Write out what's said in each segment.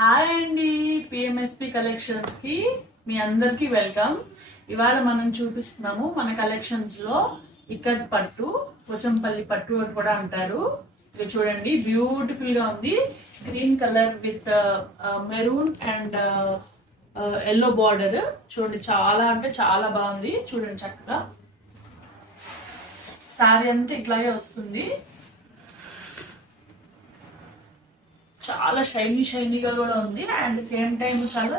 Hi అండి, పిఎంఎస్పి collections కి మీ అందరికి వెల్కమ్. ఇవాళ మనం చూపిస్తున్నాము మన కలెక్షన్స్ లో ఇక్కత్ పట్టు, పోచంపల్లి పట్టు అని కూడా అంటారు. ఇది చూడండి, బ్యూటిఫుల్ గా ఉంది. Green colour with maroon and yellow border. చూడండి, చాలా అంటే చాలా బాగుంది. చూడండి, చక్కగా శారీ అంతా ఇట్లాగే వస్తుంది. చాలా షైనీగా కూడా ఉంది అండ్ సేమ్ టైం చాలా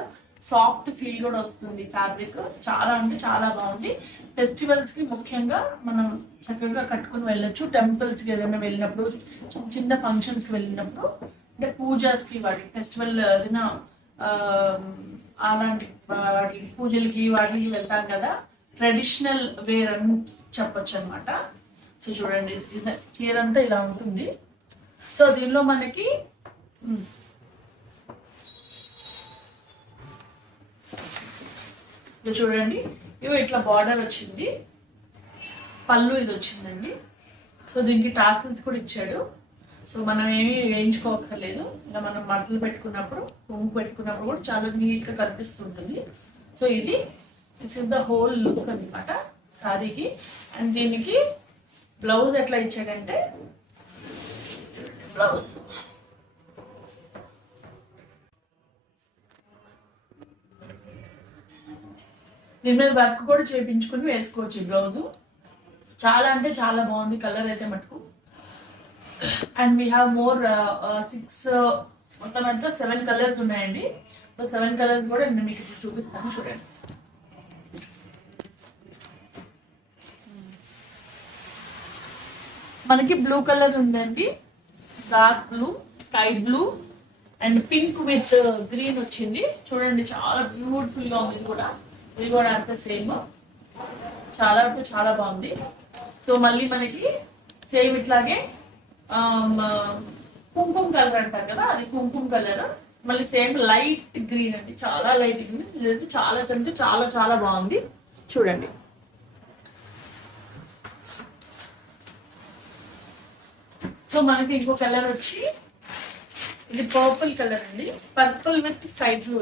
సాఫ్ట్ ఫీల్ కూడా వస్తుంది. ఫ్యాబ్రిక్ చాలా అంటే చాలా బాగుంది. ఫెస్టివల్స్ కి ముఖ్యంగా మనం చక్కగా కట్టుకుని వెళ్ళొచ్చు. టెంపుల్స్ కి ఏదైనా వెళ్ళినప్పుడు, చిన్న చిన్న ఫంక్షన్స్ కి వెళ్ళినప్పుడు, అంటే పూజాస్ కి వాటి ఫెస్టివల్ ఏదైనా అలాంటి పూజలకి వాటికి వెళ్తాం కదా, ట్రెడిషనల్ వేర్ అని చెప్పొచ్చు అనమాట. సో చూడండి, చీర అంతా ఇలా ఉంటుంది. సో దీనిలో మనకి ఇది చూడండి, ఇవి ఇట్లా బార్డర్ వచ్చింది, పళ్ళు ఇది వచ్చిందండి. సో దీనికి టాసిల్స్ కూడా ఇచ్చాడు. సో మనం ఏమీ వేయించుకోవక్కర్లేదు. ఇలా మనం మడతలు పెట్టుకున్నప్పుడు, పొంగు పెట్టుకున్నప్పుడు కూడా చాలా నీట్గా కనిపిస్తుంటుంది. So this is the whole look అనమాట శారీకి. అండ్ దీనికి బ్లౌజ్ ఎట్లా ఇచ్చాడంటే, బ్లౌజ్ దీని మీద వర్క్ కూడా చేయించుకుని వేసుకోవచ్చు. ఈ బ్లౌజు చాలా అంటే చాలా బాగుంది. కలర్ అయితే మటుకు. అండ్ వీ హ్యావ్ మోర్ 6 మొత్తం అంతా 7 కలర్స్ ఉన్నాయండి. సో 7 కలర్స్ కూడా నేను మీకు ఇప్పుడు చూపిస్తాను. చూడండి, మనకి బ్లూ కలర్ ఉందండి, dark blue, sky blue and pink with green వచ్చింది. చూడండి, చాలా బ్యూటిఫుల్ గా ఉంది కూడా. ఇది కూడా అంత సేమ్, చాలా అంటే చాలా బాగుంది. సో మళ్ళీ మనకి సేమ్ ఇట్లాగే కుంకుమ కలర్ అంటారు కదా, అది కుంకుమ కలర్. మళ్ళీ సేమ్ లైట్ గ్రీన్ అండి, చాలా లైట్ గ్రీన్. ఇది చాలా అంటే చాలా చాలా బాగుంది. చూడండి, సో మనకి ఇంకో కలర్ వచ్చి ఇది పర్పుల్ కలర్ అండి, పర్పుల్ విత్ స్కై బ్లూ.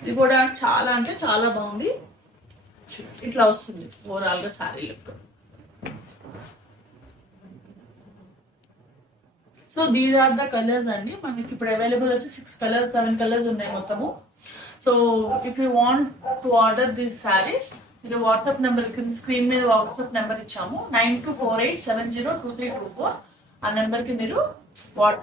ఇది కూడా చాలా అంటే చాలా బాగుంది. ఇట్లా వస్తుంది ఓవరాల్ గా sari look. So these are the colours అండి. మనకి ఇప్పుడు అవైలబుల్ వచ్చి 6 కలర్స్ 7 కలర్స్ ఉన్నాయి మొత్తము. So if you want to order these saris, మీరు వాట్సాప్ నెంబర్, స్క్రీన్ మీద వాట్సాప్ నెంబర్ ఇచ్చాము, 9248702324. ఆ నెంబర్కి మీరు వాట్సాప్